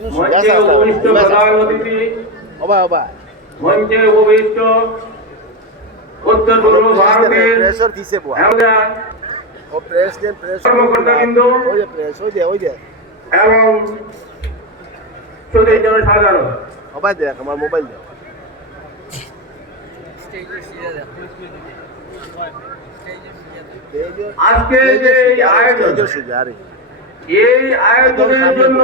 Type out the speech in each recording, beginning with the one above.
মঞ্চে উপবিষ্ট প্রধান অতিথি মঞ্চে উপবিষ্ট উত্তর পূর্ব ভারতের কর্মকর্তাবৃন্দ এবং সুধী জনসাধারণ, আমার মোবাইল আজকে যে এই আয়োজনের জন্য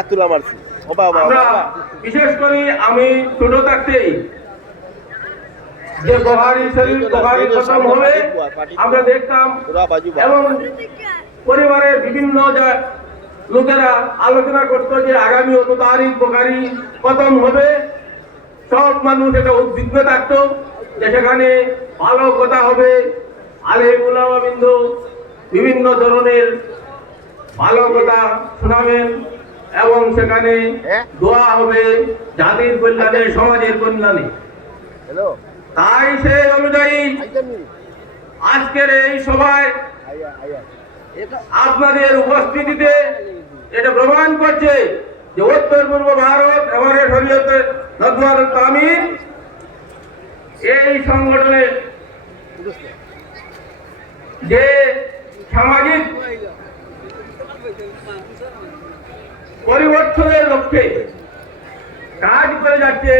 আতুলা মারছি আমরা বিশেষ করে আমি ছোট থাকতেই যে বহারি শরীফ বহারি খতম হবে আমরা দেখতাম এবং পরিবারের বিভিন্ন লোকেরা আলোচনা করতো যে আগামী ১ তারিখ বখারি খতম হবে। সব মানুষ এটা উদ্বিগ্ন থাকতো যে সেখানে ভালো কথা হবে, আলেম উলামাবৃন্দ বিভিন্ন ধরনের ভালো কথা শোনাবেন এবং সেখানে দোয়া হবে জাতির কল্যাণে, সমাজের কল্যাণে। তাই সেই অনুযায়ী আজকের এই সভায় আপনাদের উপস্থিতিতে এটা প্রমাণ করছে যে উত্তর পূর্ব ভারত এবারে শরীয়তের নদওয়ার তামিল এই সংগঠনের যে সামাজিক পরিবর্তনের লক্ষ্যে কাজ করে যাচ্ছে